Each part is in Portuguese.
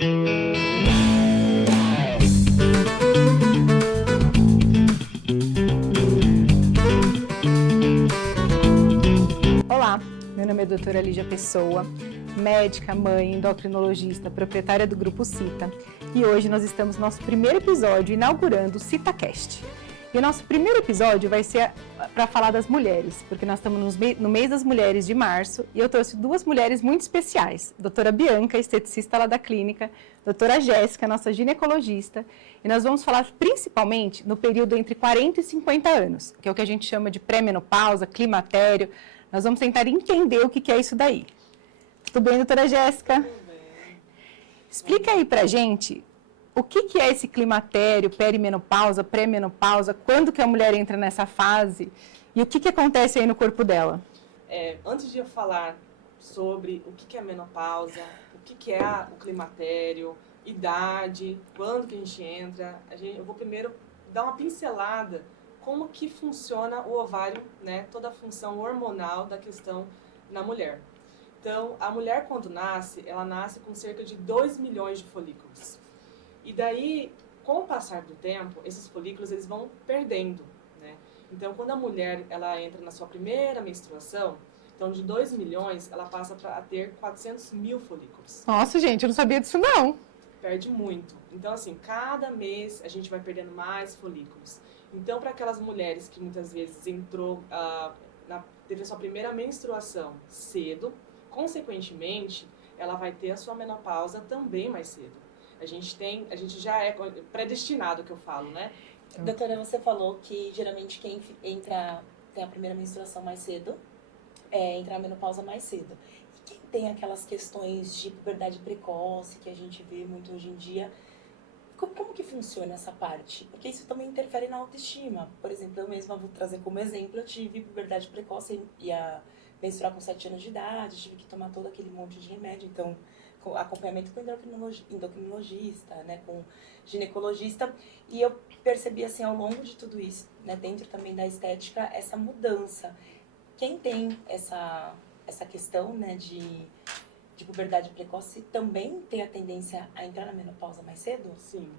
Olá, meu nome é doutora Lígia Pessoa, médica, mãe, endocrinologista, proprietária do Grupo Cita. E hoje nós estamos no nosso primeiro episódio inaugurando o CitaCast. E o nosso primeiro episódio vai ser para falar das mulheres, porque nós estamos no mês das mulheres de março e eu trouxe duas mulheres muito especiais. Doutora Bianca, esteticista lá da clínica, doutora Jéssica, nossa ginecologista. E nós vamos falar principalmente no período entre 40 e 50 anos, que é o que a gente chama de pré-menopausa, climatério. Nós vamos tentar entender o que é isso daí. Tudo bem, doutora Jéssica? Tudo bem. Explica aí pra gente o que é esse climatério, perimenopausa, pré-menopausa, quando que a mulher entra nessa fase e o que acontece aí no corpo dela? Antes de eu falar sobre o que é a menopausa, o que é o climatério, idade, quando que a gente entra, eu vou primeiro dar uma pincelada como que funciona o ovário, né? Toda a função hormonal da questão na mulher. Então, a mulher quando nasce, ela nasce com cerca de 2 milhões de folículos. E daí, com o passar do tempo, esses folículos eles vão perdendo, né? Então, quando a mulher ela entra na sua primeira menstruação, então de 2 milhões, ela passa a ter 400 mil folículos. Nossa, gente, eu não sabia disso não. Perde muito. Então, assim, cada mês a gente vai perdendo mais folículos. Então, para aquelas mulheres que muitas vezes teve a sua primeira menstruação cedo, consequentemente, ela vai ter a sua menopausa também mais cedo. A gente já é predestinado, que eu falo, né? Doutora, você falou que geralmente quem tem a primeira menstruação mais cedo, entra na menopausa mais cedo. E quem tem aquelas questões de puberdade precoce que a gente vê muito hoje em dia, como que funciona essa parte? Porque isso também interfere na autoestima. Por exemplo, eu mesma vou trazer como exemplo, eu tive puberdade precoce e ia menstruar com 7 anos de idade, tive que tomar todo aquele monte de remédio, então com acompanhamento com endocrinologista, né, com ginecologista, e eu percebi assim ao longo de tudo isso, né, dentro também da estética, essa mudança. Quem tem essa questão, né, de puberdade precoce também tem a tendência a entrar na menopausa mais cedo? Sim.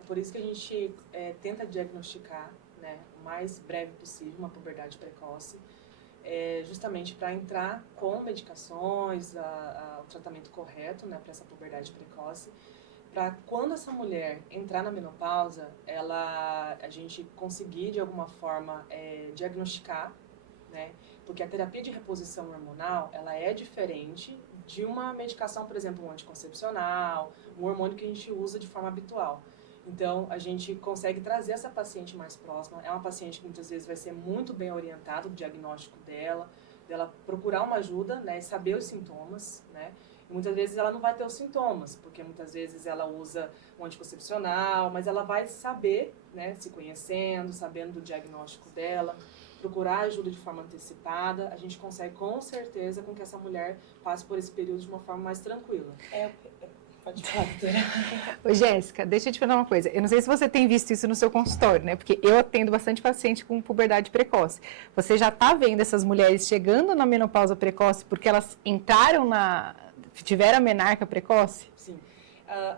É por isso que a gente tenta diagnosticar, né, o mais breve possível uma puberdade precoce, justamente para entrar com medicações, o tratamento correto, né, para essa puberdade precoce, para quando essa mulher entrar na menopausa, a gente conseguir de alguma forma diagnosticar, né, porque a terapia de reposição hormonal ela é diferente de uma medicação, por exemplo, um anticoncepcional, um hormônio que a gente usa de forma habitual. Então, a gente consegue trazer essa paciente mais próxima. É uma paciente que muitas vezes vai ser muito bem orientada, o diagnóstico dela procurar uma ajuda, né, e saber os sintomas, né? E muitas vezes ela não vai ter os sintomas, porque muitas vezes ela usa um anticoncepcional, mas ela vai saber, né, se conhecendo, sabendo do diagnóstico dela, procurar ajuda de forma antecipada, a gente consegue com certeza com que essa mulher passe por esse período de uma forma mais tranquila. Pode falar, doutora. Ô, Jéssica, deixa eu te falar uma coisa. Eu não sei se você tem visto isso no seu consultório, né? Porque eu atendo bastante paciente com puberdade precoce. Você já está vendo essas mulheres chegando na menopausa precoce porque elas tiveram a menarca precoce? Sim.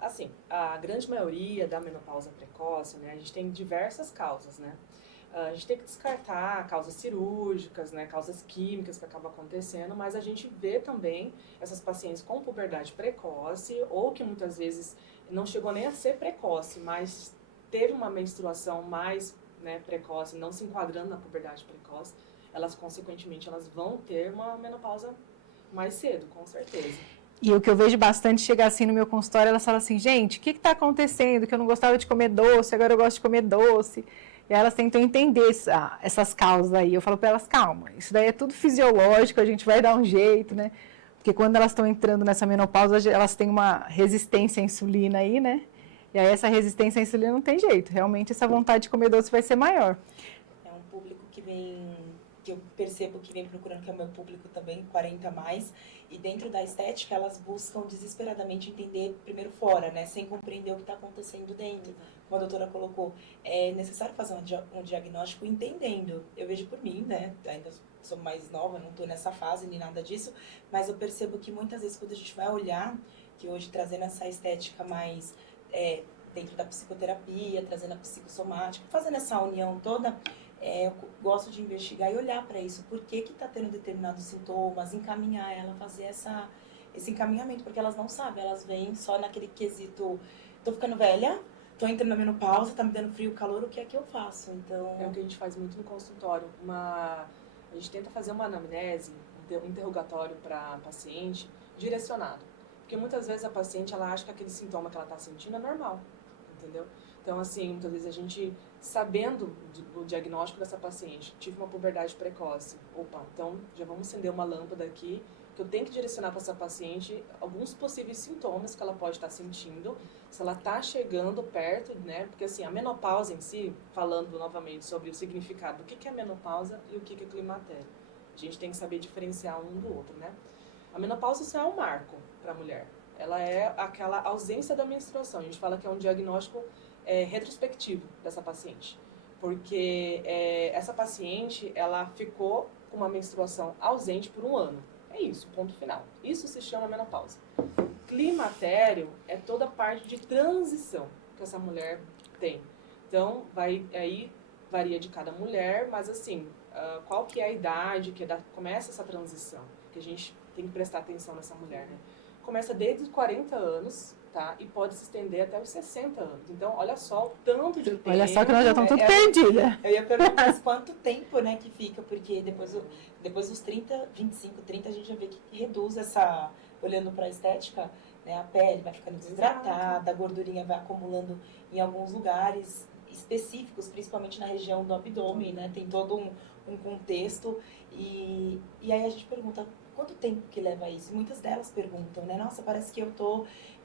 Assim, a grande maioria da menopausa precoce, né? A gente tem diversas causas, né? A gente tem que descartar causas cirúrgicas, né, causas químicas que acabam acontecendo, mas a gente vê também essas pacientes com puberdade precoce ou que muitas vezes não chegou nem a ser precoce, mas teve uma menstruação mais, né, precoce, não se enquadrando na puberdade precoce, elas consequentemente elas vão ter uma menopausa mais cedo, com certeza. E o que eu vejo bastante chegar assim no meu consultório, elas falam assim, gente, o que está acontecendo? Que eu não gostava de comer doce, agora eu gosto de comer doce. E elas tentam entender essas causas aí. Eu falo para elas, calma, isso daí é tudo fisiológico, a gente vai dar um jeito, né? Porque quando elas estão entrando nessa menopausa, elas têm uma resistência à insulina aí, né? E aí essa resistência à insulina não tem jeito. Realmente essa vontade de comer doce vai ser maior. É um público que eu percebo que vem procurando, que é o meu público também, 40 a mais, e dentro da estética elas buscam desesperadamente entender primeiro fora, né, sem compreender o que está acontecendo dentro. Como a doutora colocou, é necessário fazer um diagnóstico entendendo. Eu vejo por mim, né, ainda sou mais nova, não estou nessa fase nem nada disso, mas eu percebo que muitas vezes quando a gente vai olhar, que hoje trazendo essa estética mais dentro da psicoterapia, trazendo a psicossomática, fazendo essa união toda, eu gosto de investigar e olhar para isso, por que está tendo determinados sintomas, encaminhar ela, fazer esse encaminhamento, porque elas não sabem, elas vêm só naquele quesito, tô ficando velha, tô entrando na menopausa, tá me dando frio, calor, o que é que eu faço? Então... É o que a gente faz muito no consultório. A gente tenta fazer uma anamnese, um interrogatório para paciente direcionado. Porque muitas vezes a paciente, ela acha que aquele sintoma que ela está sentindo é normal, entendeu? Então, assim, muitas vezes a gente, sabendo do diagnóstico dessa paciente, tive uma puberdade precoce, opa, então já vamos acender uma lâmpada aqui, que eu tenho que direcionar para essa paciente alguns possíveis sintomas que ela pode estar sentindo, se ela está chegando perto, né? Porque assim, a menopausa em si, falando novamente sobre o significado do que é menopausa e o que é climatério, a gente tem que saber diferenciar um do outro, né? A menopausa só é um marco para a mulher. Ela é aquela ausência da menstruação. A gente fala que é um diagnóstico retrospectivo dessa paciente, porque essa paciente, ela ficou com uma menstruação ausente por um ano. É isso, ponto final. Isso se chama menopausa. Climatério é toda a parte de transição que essa mulher tem. Então, aí varia de cada mulher, mas assim, qual que é a idade que começa essa transição? Que a gente tem que prestar atenção nessa mulher, né? Começa desde os 40 anos, tá? E pode se estender até os 60 anos. Então, olha só o tanto de tempo. Olha só que nós já estamos tudo perdidas. Eu ia perguntar quanto tempo, né, que fica, porque depois dos 30, 25, 30, a gente já vê que reduz essa, olhando para a estética, né, a pele vai ficando desidratada, a gordurinha vai acumulando em alguns lugares específicos, principalmente na região do abdômen, né, tem todo um contexto, e aí a gente pergunta, quanto tempo que leva isso? Muitas delas perguntam, né? Nossa, parece que eu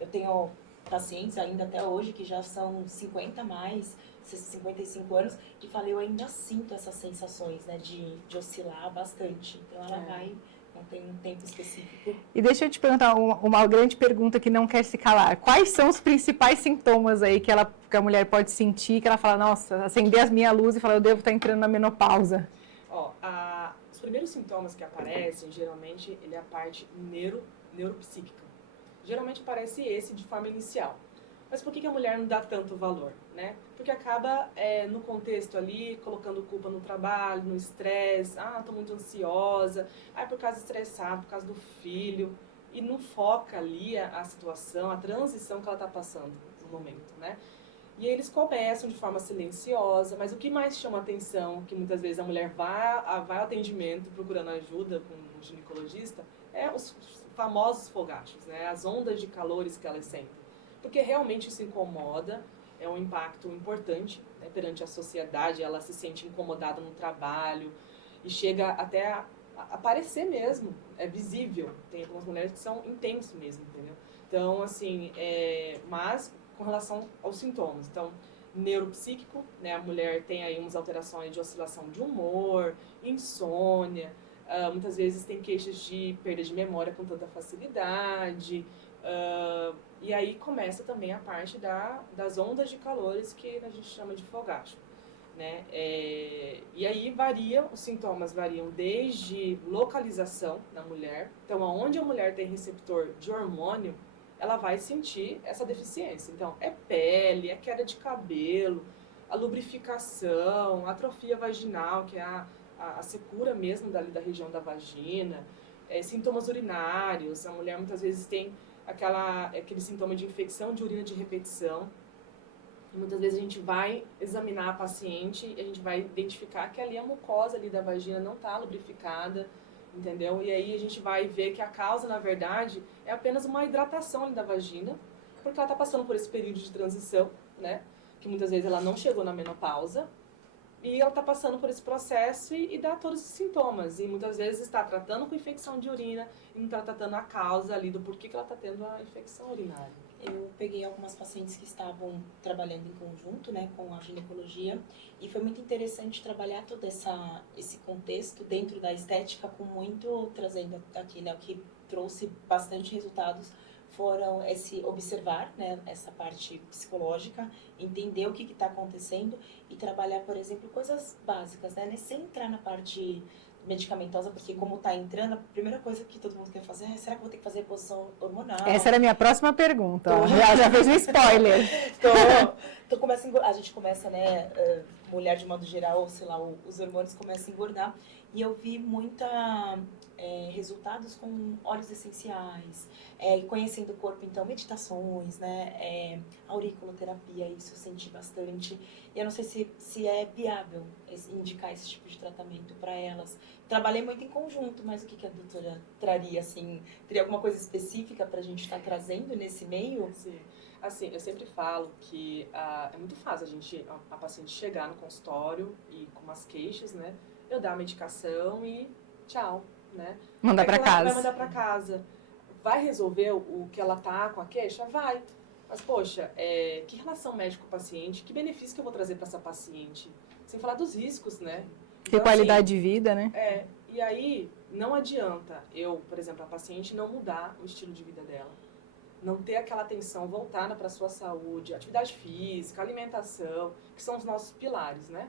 tenho pacientes ainda até hoje que já são 50 mais, 55 anos, que falam, eu ainda sinto essas sensações, né? De oscilar bastante. Então ela não tem um tempo específico. E deixa eu te perguntar uma grande pergunta que não quer se calar. Quais são os principais sintomas aí que a mulher pode sentir, que ela fala, nossa, acender as minhas luzes e fala, eu devo estar entrando na menopausa? Os primeiros sintomas que aparecem, geralmente, ele é a parte neuropsíquica. Geralmente aparece esse de forma inicial. Mas por que a mulher não dá tanto valor, né? Porque acaba, no contexto ali, colocando culpa no trabalho, no estresse. Ah, tô muito ansiosa. Ah, é por causa de estressar, por causa do filho. E não foca ali a situação, a transição que ela tá passando no momento, né? E eles começam de forma silenciosa, mas o que mais chama atenção, que muitas vezes a mulher vai ao atendimento procurando ajuda com um ginecologista, é os famosos fogachos, né? As ondas de calores que elas sentem. Porque realmente isso incomoda, é um impacto importante, né, perante a sociedade, ela se sente incomodada no trabalho e chega até a aparecer mesmo, é visível. Tem algumas mulheres que são intensos mesmo, entendeu? Então, assim, mas com relação aos sintomas. Então, neuropsíquico, né, a mulher tem aí umas alterações de oscilação de humor, insônia, muitas vezes tem queixas de perda de memória com tanta facilidade, e aí começa também a parte das ondas de calores que a gente chama de fogacho, né? E aí os sintomas variam desde localização na mulher, então aonde a mulher tem receptor de hormônio, ela vai sentir essa deficiência. Então, é pele, é queda de cabelo, a lubrificação, a atrofia vaginal, que é a secura mesmo da região da vagina, sintomas urinários. A mulher muitas vezes tem aquele sintoma de infecção de urina de repetição. E muitas vezes a gente vai examinar a paciente e a gente vai identificar que ali a mucosa ali da vagina não está lubrificada, entendeu? E aí a gente vai ver que a causa, na verdade, é apenas uma hidratação ali da vagina, porque ela está passando por esse período de transição, né? Que muitas vezes ela não chegou na menopausa, e ela está passando por esse processo e dá todos esses sintomas. E muitas vezes está tratando com infecção de urina e não está tratando a causa ali do porquê que ela está tendo a infecção urinária. Eu peguei algumas pacientes que estavam trabalhando em conjunto, né, com a ginecologia, e foi muito interessante trabalhar todo esse contexto dentro da estética, trazendo aqui, né, o que trouxe bastante resultados foram observar, né, essa parte psicológica, entender o que está acontecendo e trabalhar, por exemplo, coisas básicas, né, sem entrar na parte medicamentosa, porque como tá entrando, a primeira coisa que todo mundo quer fazer é, será que eu vou ter que fazer reposição hormonal? Essa era a minha próxima pergunta. Já fez um spoiler. A gente começa, né, mulher de modo geral, sei lá, os hormônios começam a engordar. E eu vi resultados com óleos essenciais, conhecendo o corpo, então, meditações, né, auriculoterapia, isso eu senti bastante. E eu não sei se é viável indicar esse tipo de tratamento para elas. Trabalhei muito em conjunto, mas o que a doutora traria, assim? Teria alguma coisa específica para a gente estar trazendo nesse meio? Sim. Assim, eu sempre falo que é muito fácil a paciente chegar no consultório e com umas queixas, né? Eu dar a medicação e tchau, né? Mandar para casa. Vai mandar para casa. Vai resolver o que ela tá com a queixa? Vai. Mas, poxa, que relação médico-paciente, que benefício que eu vou trazer para essa paciente? Sem falar dos riscos, né? Ter qualidade de vida, né? E aí não adianta por exemplo, a paciente não mudar o estilo de vida dela. Não ter aquela atenção voltada para a sua saúde, atividade física, alimentação, que são os nossos pilares, né?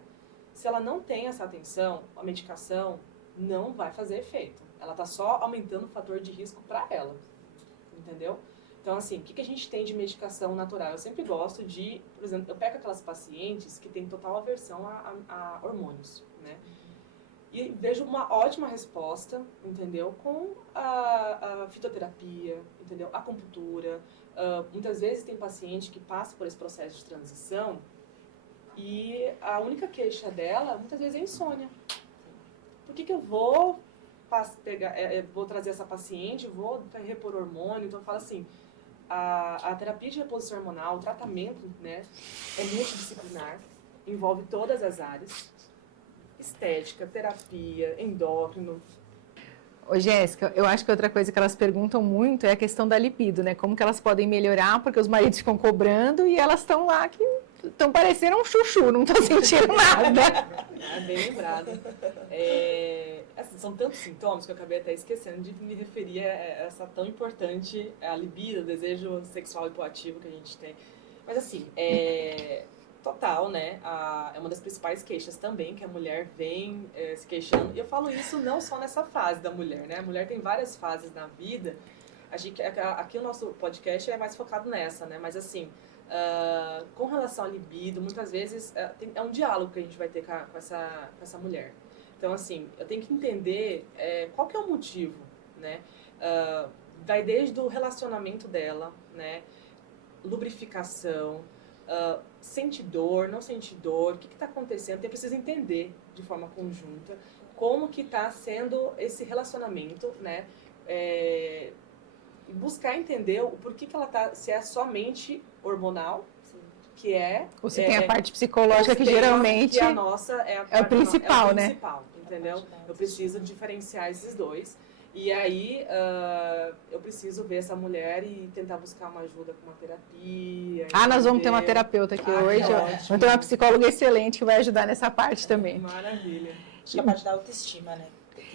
Se ela não tem essa atenção, a medicação não vai fazer efeito. Ela está só aumentando o fator de risco para ela, entendeu? Então, assim, o que a gente tem de medicação natural? Eu sempre gosto de, por exemplo, eu pego aquelas pacientes que têm total aversão a hormônios, né? E vejo uma ótima resposta, entendeu? Com a fitoterapia, entendeu? A acupuntura. Muitas vezes tem paciente que passa por esse processo de transição e a única queixa dela, muitas vezes, é insônia. Por que eu vou vou trazer essa paciente, vou repor hormônio? Então, eu falo assim, a terapia de reposição hormonal, o tratamento, né, é multidisciplinar, envolve todas as áreas, estética, terapia, endócrino. Ô, Jéssica, eu acho que outra coisa que elas perguntam muito é a questão da libido, né? Como que elas podem melhorar, porque os maridos ficam cobrando e elas estão lá que estão parecendo um chuchu, não estão sentindo nada. Bem lembrado. Assim, são tantos sintomas que eu acabei até esquecendo de me referir a essa tão importante, a libido, o desejo sexual hipoativo que a gente tem. Mas assim, total, né? É uma das principais queixas também, que a mulher vem se queixando. E eu falo isso não só nessa fase da mulher, né? A mulher tem várias fases na vida. Aqui o nosso podcast é mais focado nessa, né? Mas assim, com relação à libido, muitas vezes é um diálogo que a gente vai ter com essa mulher. Então, assim, eu tenho que entender qual que é o motivo, né? Vai desde o relacionamento dela, né? Lubrificação, sente dor, não sente dor, o que está acontecendo. Eu preciso entender de forma conjunta como que está sendo esse relacionamento, né? E buscar entender o porquê que ela está, se é somente hormonal, sim, que ou se tem a parte psicológica que geralmente que a nossa é o principal, né? Principal, entendeu? Eu preciso diferenciar esses dois. E aí, eu preciso ver essa mulher e tentar buscar uma ajuda com uma terapia. Nós vamos ter uma terapeuta aqui hoje. Vamos ter uma psicóloga excelente que vai ajudar nessa parte também. Maravilha. Acho que é a parte da autoestima, né?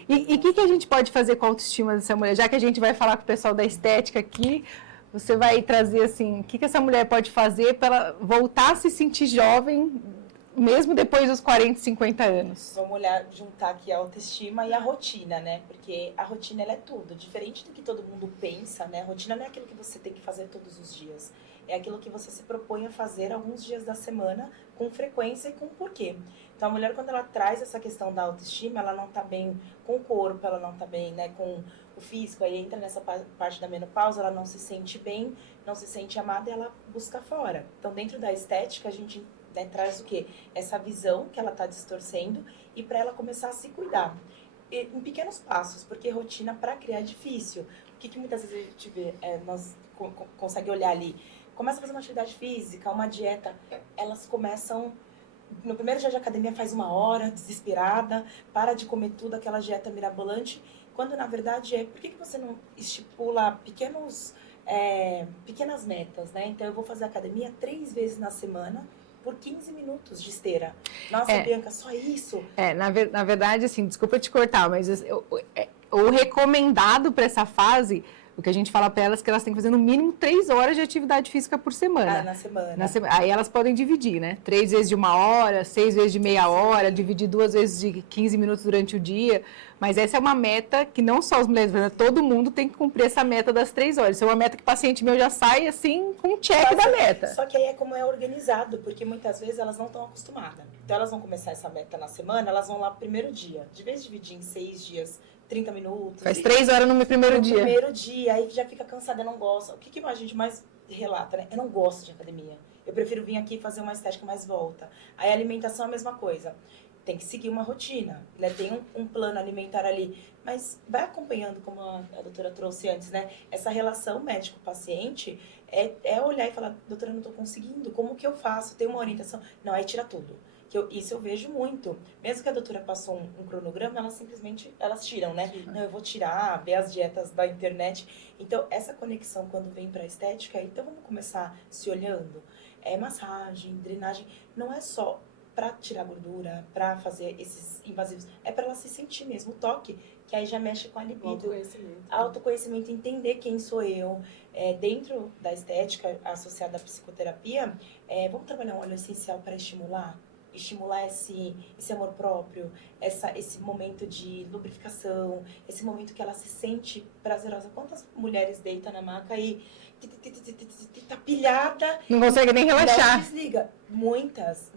E o que a gente pode fazer com a autoestima dessa mulher? Já que a gente vai falar com o pessoal da estética aqui, você vai trazer, assim, o que essa mulher pode fazer para ela voltar a se sentir jovem, mesmo depois dos 40, 50 anos? Vamos juntar aqui a autoestima e a rotina, né? Porque a rotina, ela é tudo. Diferente do que todo mundo pensa, né? A rotina não é aquilo que você tem que fazer todos os dias. É aquilo que você se propõe a fazer alguns dias da semana, com frequência e com porquê. Então, a mulher, quando ela traz essa questão da autoestima, ela não tá bem com o corpo, ela não tá bem, né, com o físico, aí entra nessa parte da menopausa, ela não se sente bem, não se sente amada e ela busca fora. Então, dentro da estética, a gente traz o quê? Essa visão que ela tá distorcendo e para ela começar a se cuidar. E, em pequenos passos, porque rotina para criar é difícil. O que muitas vezes a gente vê, nós consegue olhar ali, começa a fazer uma atividade física, uma dieta, elas começam... No primeiro dia de academia faz 1 hora, desesperada, para de comer tudo, aquela dieta mirabolante, quando na verdade por que você não estipula pequenas metas, né? Então eu vou fazer academia 3 vezes na semana, por 15 minutos de esteira. Nossa, Bianca, só isso? Na verdade, assim, desculpa te cortar, mas o recomendado para essa fase O que a gente fala para elas é que elas têm que fazer no mínimo 3 horas de atividade física por semana. Na semana. Aí elas podem dividir, né? 3 vezes de 1 hora, 6 vezes de meia hora, dividir 2 vezes de 15 minutos durante o dia. Mas essa é uma meta que não só as mulheres, mas todo mundo tem que cumprir essa meta das 3 horas. Isso é uma meta que o paciente meu já sai, assim, com um check da meta. Só que aí é como é organizado, porque muitas vezes elas não estão acostumadas. Então elas vão começar essa meta na semana, elas vão lá pro primeiro dia. De vez de dividir em 6 dias, 30 minutos. Faz 3 horas no meu primeiro dia. No primeiro dia, aí já fica cansada, não gosta. O que a gente mais relata, né? Eu não gosto de academia. Eu prefiro vir aqui fazer uma estética mais volta. Aí a alimentação é a mesma coisa. Tem que seguir uma rotina, né? Tem um plano alimentar ali. Mas vai acompanhando, como a doutora trouxe antes, né? Essa relação médico-paciente é olhar e falar, doutora, eu não estou conseguindo, como que eu faço? Tem uma orientação? Não, aí tira tudo. Isso eu vejo muito. Mesmo que a doutora passou um cronograma, elas tiram, né? Não, eu vou tirar, ver as dietas da internet. Então, essa conexão quando vem para a estética, então vamos começar se olhando. Massagem, drenagem, não é só para tirar gordura, para fazer esses invasivos. É para ela se sentir mesmo, o toque, que aí já mexe com a libido. Autoconhecimento, entender quem sou eu. Dentro da estética associada à psicoterapia, vamos trabalhar um óleo essencial para estimular esse amor próprio, esse momento de lubrificação, esse momento que ela se sente prazerosa. Quantas mulheres deitam na maca e tá pilhada, não consegue nem relaxar. Não desliga. Muitas.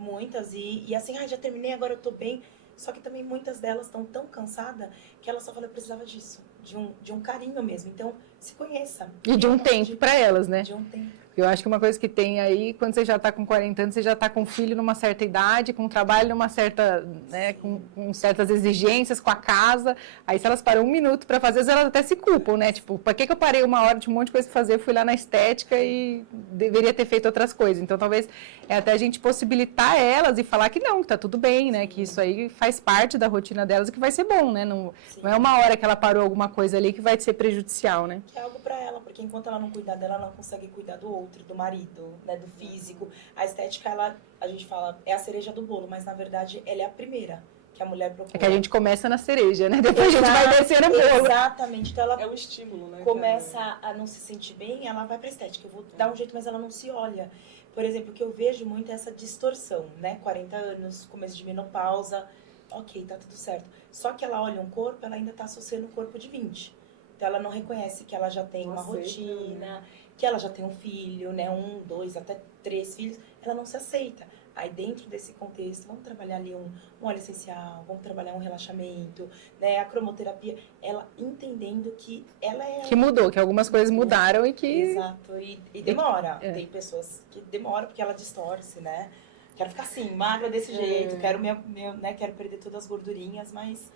E assim, já terminei, agora eu tô bem. Só que também muitas delas estão tão cansadas que elas só falam, eu precisava disso, de um carinho mesmo. Então, se conheça. E de um tempo para elas, né? De um tempo. Eu acho que uma coisa que tem aí, quando você já está com 40 anos, você já está com um filho numa certa idade, com um trabalho numa certa, né, com certas exigências, com a casa. Aí se elas param 1 minuto para fazer, elas até se culpam, né? Tipo, para que eu parei 1 hora de um monte de coisa para fazer? Eu fui lá na estética e deveria ter feito outras coisas. Então, talvez até a gente possibilitar elas e falar que não, que tá tudo bem, né? Que isso aí faz parte da rotina delas e que vai ser bom, né? Não é 1 hora que ela parou alguma coisa ali que vai ser prejudicial, né? Que é algo para ela, porque enquanto ela não cuidar dela, ela não consegue cuidar do outro, do marido, né, do físico. A estética, a gente fala, é a cereja do bolo, mas na verdade ela é a primeira que a mulher procura. É que a gente começa na cereja, né? Depois a gente vai descer no bolo. Exatamente. Então ela é um estímulo, né? Começa a não se sentir bem, ela vai pra estética. Eu vou dar um jeito, mas ela não se olha. Por exemplo, o que eu vejo muito é essa distorção, né? 40 anos, começo de menopausa, ok, tá tudo certo. Só que ela olha um corpo, ela ainda tá associando o corpo de 20. Então ela não reconhece que ela já tem uma rotina, que ela já tem um filho, né? 1, 2, até 3 filhos. Ela não se aceita. Aí dentro desse contexto, vamos trabalhar ali um óleo essencial, vamos trabalhar um relaxamento, né? A cromoterapia, ela entendendo que ela é... Que mudou, que algumas coisas mudaram e que... Exato, e demora. Tem pessoas que demoram porque ela distorce, né? Quero ficar assim, magra desse jeito, quero, né? Quero perder todas as gordurinhas, mas...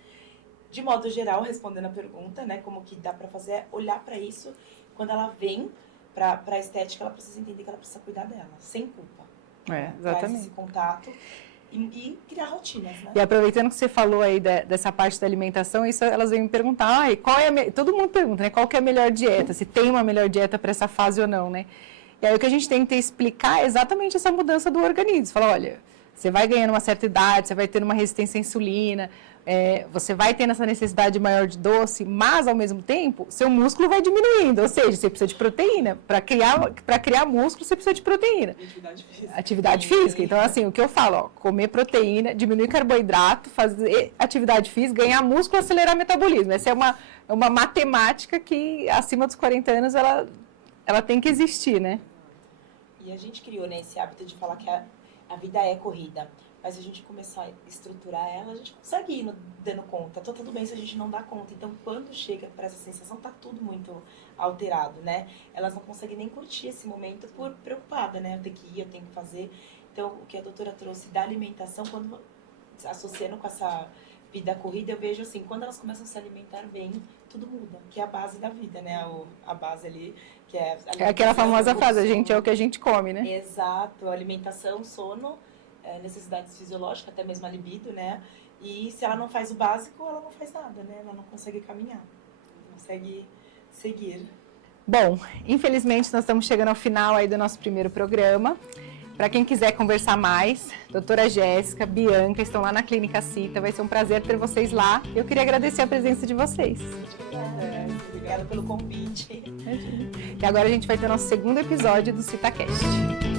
De modo geral, respondendo a pergunta, né, como que dá pra fazer, é olhar pra isso, quando ela vem pra estética, ela precisa entender que ela precisa cuidar dela, sem culpa. Exatamente. Faz esse contato e criar rotinas, né? E aproveitando que você falou aí dessa parte da alimentação, isso elas vêm me perguntar, todo mundo pergunta, né, qual que é a melhor dieta, se tem uma melhor dieta para essa fase ou não, né? E aí o que a gente tem que explicar é exatamente essa mudança do organismo. Fala, olha, você vai ganhando uma certa idade, você vai tendo uma resistência à insulina, você vai tendo essa necessidade maior de doce, mas ao mesmo tempo, seu músculo vai diminuindo, ou seja, você precisa de proteína. Para criar músculo, você precisa de proteína. Atividade física. Então, assim, o que eu falo, comer proteína, diminuir carboidrato, fazer atividade física, ganhar músculo, acelerar o metabolismo. Essa é uma matemática que, acima dos 40 anos, ela tem que existir, né? E a gente criou, né, esse hábito de falar que a vida é corrida. Mas se a gente começar a estruturar ela, a gente consegue ir dando conta. Tá tudo bem se a gente não dá conta. Então, quando chega para essa sensação, tá tudo muito alterado, né? Elas não conseguem nem curtir esse momento por preocupada, né? Eu tenho que ir, eu tenho que fazer. Então, o que a doutora trouxe da alimentação, quando associando com essa vida corrida, eu vejo assim, quando elas começam a se alimentar bem, tudo muda. Que é a base da vida, né? A base ali, que é... aquela famosa frase, a gente é o que a gente come, né? Exato. Alimentação, sono... necessidades fisiológicas, até mesmo a libido, né? E se ela não faz o básico, ela não faz nada, né? Ela não consegue caminhar, não consegue seguir. Bom, infelizmente nós estamos chegando ao final aí do nosso primeiro programa. Para quem quiser conversar mais, doutora Jéssica, Bianca, estão lá na Clínica Cita. Vai ser um prazer ter vocês lá. Eu queria agradecer a presença de vocês. Obrigada. Obrigada pelo convite. E agora a gente vai ter nosso segundo episódio do CitaCast.